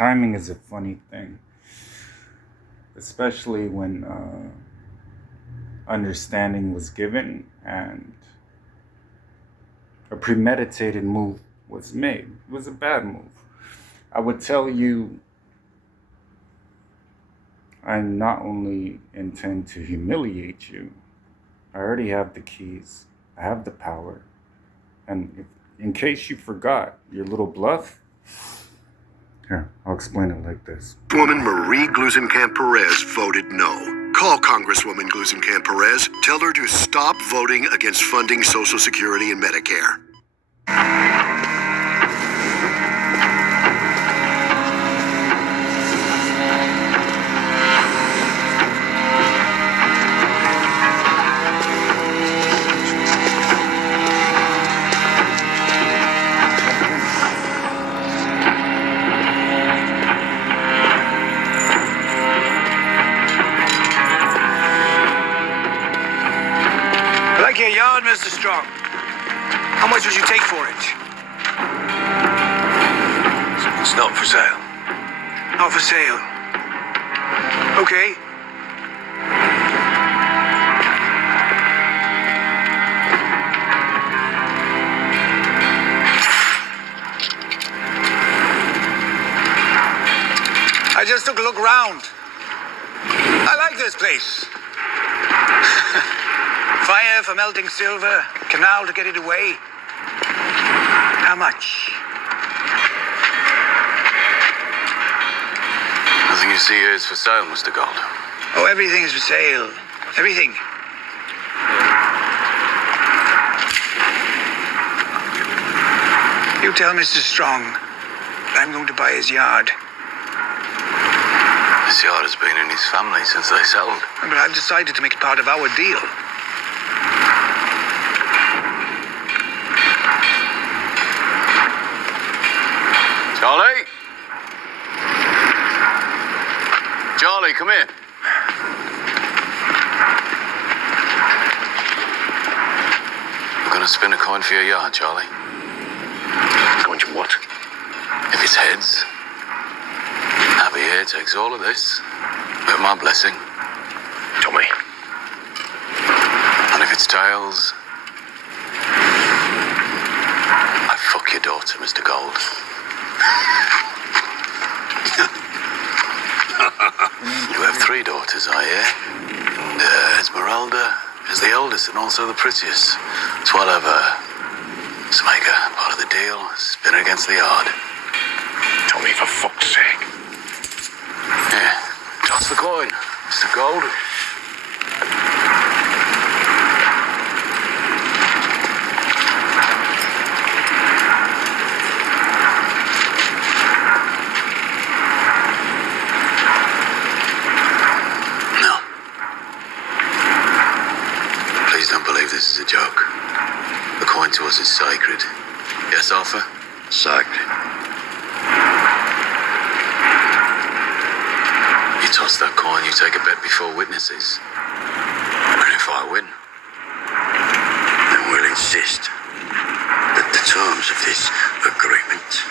Timing is a funny thing, especially when understanding was given and a premeditated move was made. It was a bad move. I would tell you, I not only intend to humiliate you, I already have the keys, I have the power. And in case you forgot your little bluff, here, I'll explain it like this. Woman Marie Glusenkamp Perez voted no. Call Congresswoman Glusenkamp Perez. Tell her to stop voting against funding Social Security and Medicare. Your yard, Mr. Strong. How much would you take for it? It's not for sale. Not for sale. Okay. I just took a look around. I like this place. Fire for melting silver, canal to get it away. How much? Nothing you see here is for sale, Mr. Gold. Oh, everything is for sale. Everything. You tell Mr. Strong I'm going to buy his yard. This yard has been in his family since they settled. But I've decided to make it part of our deal. Charlie? Charlie, come here. We're going to spin a coin for your yard, Charlie. Going to what? If it's heads, Abby here takes all of this with my blessing. Tommy. And if it's tails, I fuck your daughter, Mr. Gold. You have 3 daughters, I hear. And Esmeralda is the oldest and also the prettiest. It's whatever. Let's make her part of the deal. Spin her against the yard. Tommy, for fuck's sake. Yeah. Toss the coin, Mr. Gold. This is a joke. The coin to us is sacred. Yes, Arthur? Sacred. You toss that coin, you take a bet before witnesses. And if I win, Then we'll insist that the terms of this agreement,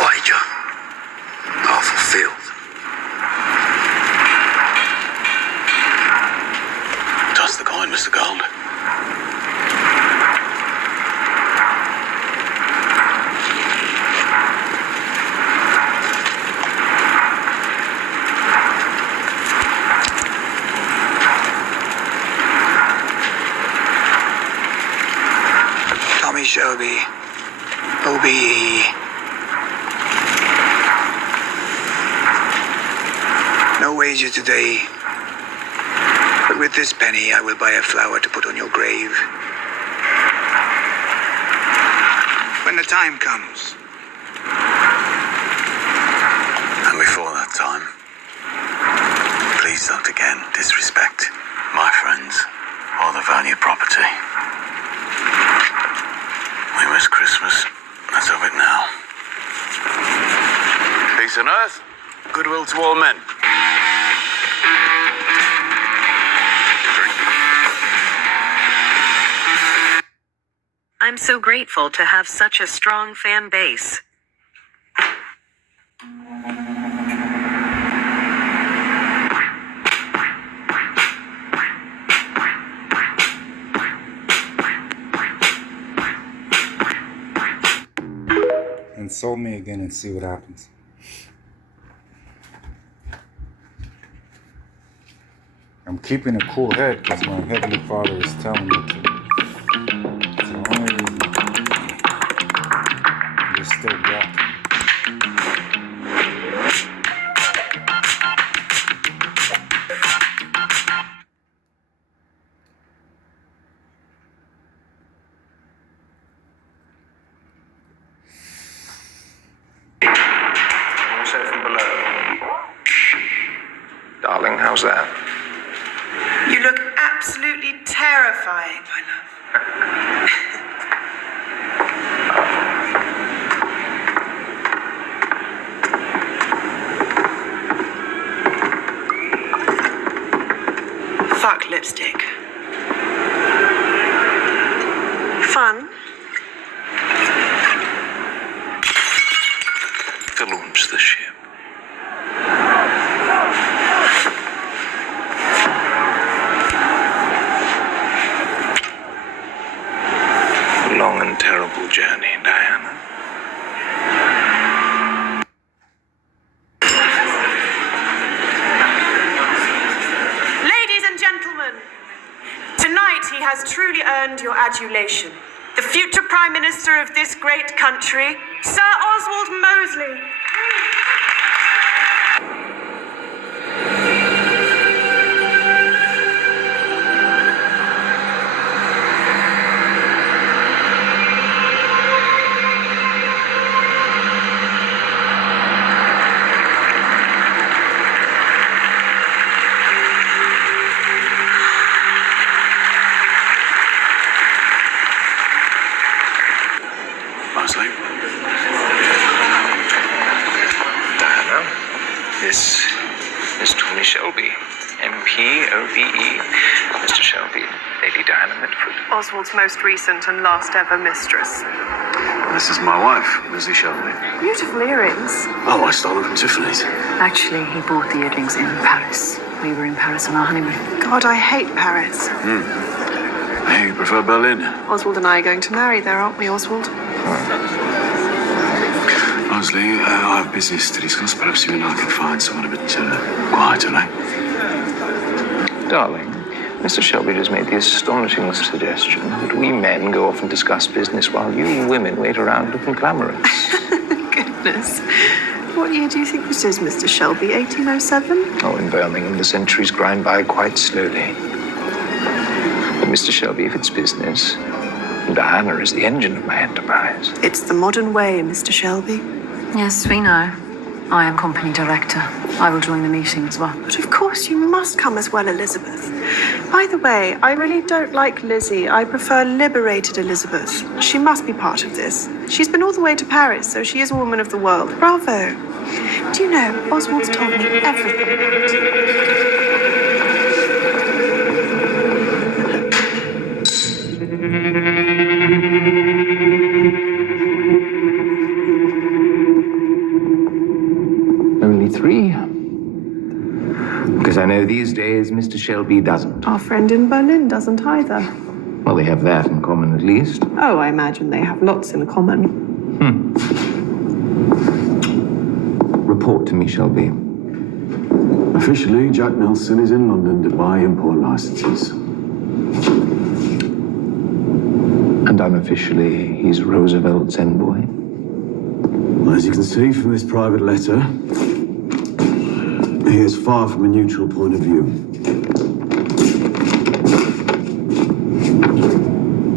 wager, are fulfilled. toss the coin, Mr. Gold. Tommy Shelby, OBE. No wager today, but with this penny I will buy a flower to put on your grave. When the time comes. And before that time, please don't again disrespect my friends or the valued property. We miss Christmas. Let's have it now. Peace on earth, goodwill to all men. I'm so grateful to have such a strong fan base. consult me again and see what happens. I'm keeping a cool head because my Heavenly Father is telling me to. It's the only reason. You're still walking. Also from below. Darling, how's that? You look absolutely terrifying, my love. Fuck lipstick. Fun? To launch the ship. A long and terrible journey, Diana. Ladies and gentlemen, tonight he has truly earned your adulation. The future Prime Minister of this great country, Sir Oswald Mosley. Mosley. Diana, this is Tommy Shelby, MP, OBE. Mr. Shelby, Lady Diana Mitford. Oswald's most recent and last ever mistress. This is my wife, Lizzie Shelby. Beautiful earrings. Oh, I stole them from Tiffany's. Actually, he bought the earrings in Paris. We were in Paris on our honeymoon. God, I hate Paris. Hey, you prefer Berlin? Oswald and I are going to marry there, aren't we, Oswald? Mosley, I have business to discuss. Perhaps you and I can find someone a bit quieter, eh? Darling, Mr. Shelby just made the astonishing suggestion that we men go off and discuss business while you women wait around looking glamorous. Goodness. What year do you think this is, Mr. Shelby? 1807? Oh, in Birmingham, the centuries grind by quite slowly. But Mr. Shelby, if it's business, Diana is the engine of my enterprise. It's the modern way, Mr. Shelby. Yes, we know. I am company director. I will join the meeting as well. But of course you must come as well, Elizabeth. By the way, I really don't like Lizzie. I prefer liberated Elizabeth. She must be part of this. She's been all the way to Paris, so she is a woman of the world. Bravo. Do you know, Oswald's told me everything about it. Only 3? Because I know these days Mr. Shelby doesn't. Our friend in Berlin doesn't either. Well, they have that in common at least. Oh, I imagine they have lots in common. Report to me, Shelby. Officially, Jack Nelson is in London to buy import licenses. And unofficially, he's Roosevelt's envoy. Well, as you can see from this private letter, he is far from a neutral point of view.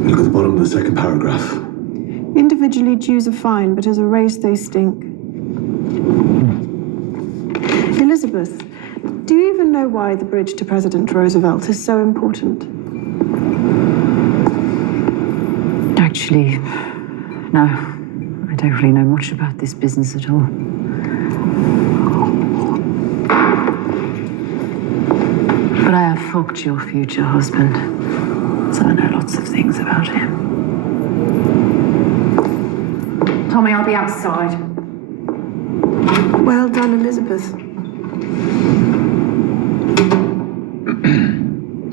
Look at the bottom of the second paragraph. Individually, Jews are fine, but as a race, they stink. Elizabeth, do you even know why the bridge to President Roosevelt is so important? Actually, no. I don't really know much about this business at all. But I have fucked your future husband, so I know lots of things about him. Tommy, I'll be outside. Well done, Elizabeth.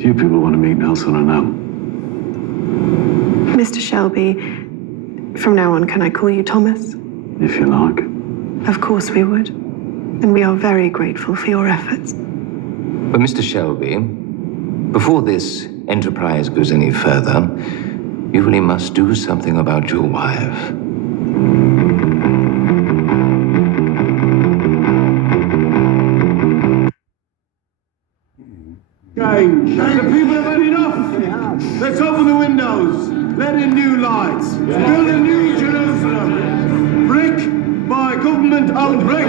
Few people want to meet Nelson, I know. Mr. Shelby, from now on, can I call you Thomas? if you like. Of course we would. And we are very grateful for your efforts. But Mr. Shelby, before this enterprise goes any further, you really must do something about your wife. Change. The people have had enough. Let's open the windows. Let in new lights. Build a new Jerusalem. Brick by government-owned brick.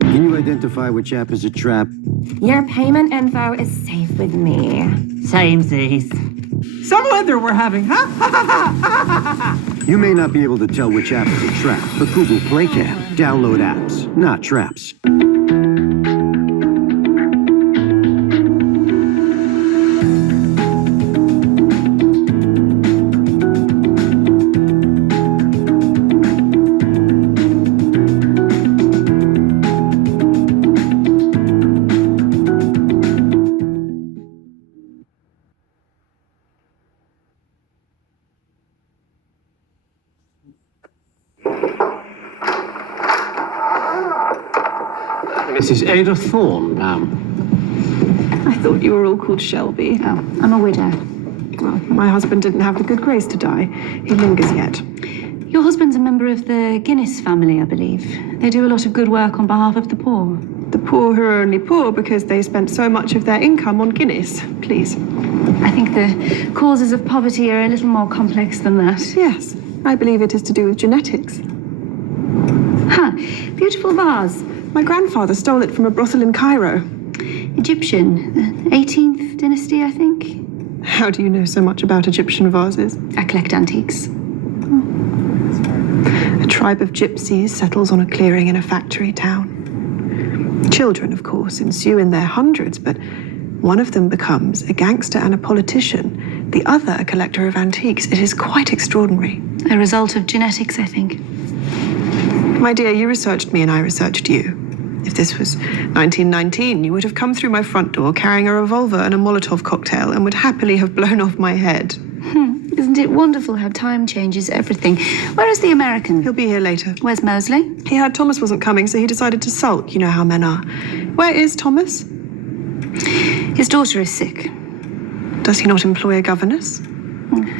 Can you identify which app is a trap? Your payment info is safe with me. Samesies. Some weather we're having, huh? You may not be able to tell which app is a trap, but Google Play can. Download apps, not traps. Mrs. Ada Thorne, ma'am. I thought you were all called Shelby. Oh, I'm a widow. Well, my husband didn't have the good grace to die. He lingers yet. Your husband's a member of the Guinness family, I believe. They do a lot of good work on behalf of the poor. The poor who are only poor because they spent so much of their income on Guinness. Please. I think the causes of poverty are a little more complex than that. Yes, I believe it is to do with genetics. Huh, beautiful vase. My grandfather stole it from a brothel in Cairo. Egyptian, 18th dynasty, I think. How do you know so much about Egyptian vases? I collect antiques. A tribe of gypsies settles on a clearing in a factory town. Children, of course, ensue in their hundreds, but one of them becomes a gangster and a politician, the other a collector of antiques. It is quite extraordinary. A result of genetics, I think. My dear, you researched me and I researched you. If this was 1919, you would have come through my front door carrying a revolver and a Molotov cocktail and would happily have blown off my head. Isn't it wonderful how time changes everything? Where is the American? He'll be here later. Where's Mosley? He heard Thomas wasn't coming, so he decided to sulk. You know how men are. Where is Thomas? His daughter is sick. Does he not employ a governess?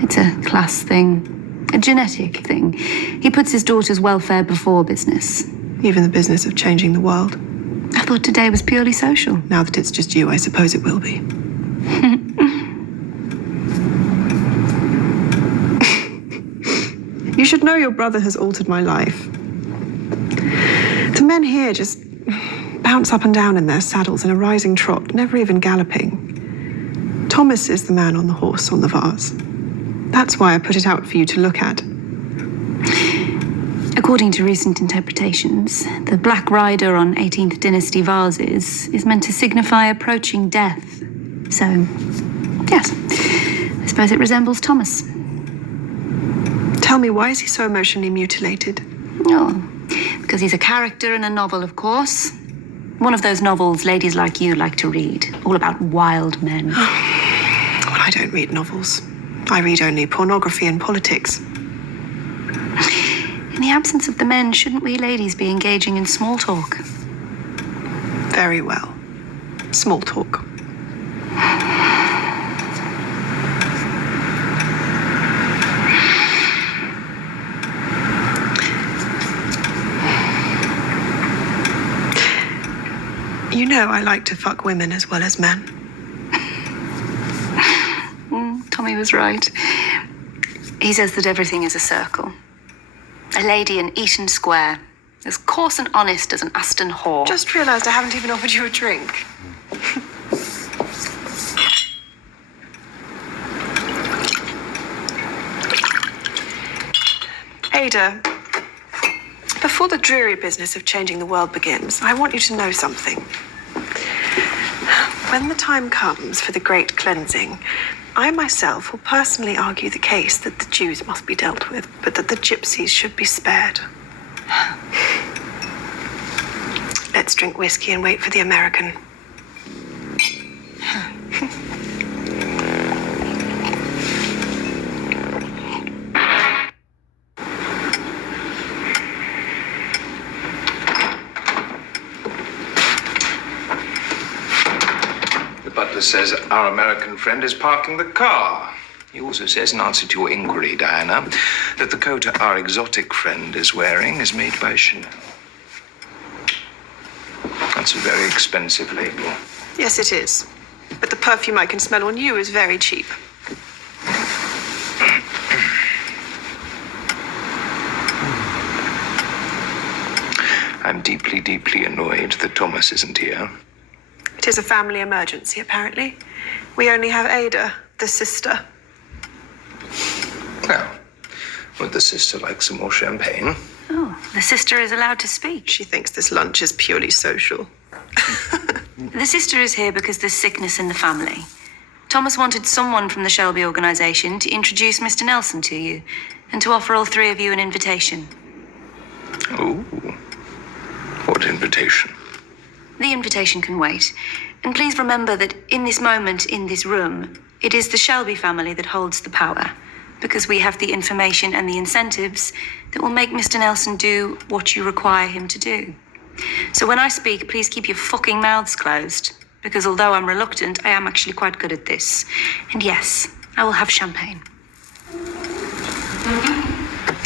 It's a class thing, a genetic thing. He puts his daughter's welfare before business. Even the business of changing the world. I thought today was purely social. Now that it's just you, I suppose it will be. You should know your brother has altered my life. The men here just bounce up and down in their saddles in a rising trot, never even galloping. Thomas is the man on the horse on the vase. That's why I put it out for you to look at. According to recent interpretations, the Black Rider on 18th Dynasty vases is meant to signify approaching death. So, yes, I suppose it resembles Thomas. Tell me, why is he so emotionally mutilated? Oh, because he's a character in a novel, of course. One of those novels ladies like you like to read, all about wild men. Well, I don't read novels. I read only pornography and politics. In the absence of the men, shouldn't we ladies be engaging in small talk? Very well. Small talk. You know I like to fuck women as well as men. Tommy was right. He says that everything is a circle. A lady in Eaton Square, as coarse and honest as an Aston whore. Just realised I haven't even offered you a drink. Ada, before the dreary business of changing the world begins, I want you to know something. When the time comes for the great cleansing, I myself will personally argue the case that the Jews must be dealt with, but that the gypsies should be spared. Let's drink whiskey and wait for the American. Thomas says our American friend is parking the car. He also says, in answer to your inquiry, Diana, that the coat our exotic friend is wearing is made by Chanel. That's a very expensive label. Yes, it is. But the perfume I can smell on you is very cheap. I'm deeply, deeply annoyed that Thomas isn't here. It is a family emergency, apparently. We only have Ada, the sister. Well, would the sister like some more champagne? Oh, the sister is allowed to speak. She thinks this lunch is purely social. The sister is here because there's sickness in the family. Thomas wanted someone from the Shelby organisation to introduce Mr. Nelson to you and to offer all three of you an invitation. Ooh. What invitation? The invitation can wait. And please remember that in this moment, in this room, it is the Shelby family that holds the power, because we have the information and the incentives that will make Mr. Nelson do what you require him to do. So when I speak, please keep your fucking mouths closed, because although I'm reluctant, I am actually quite good at this. And yes, I will have champagne.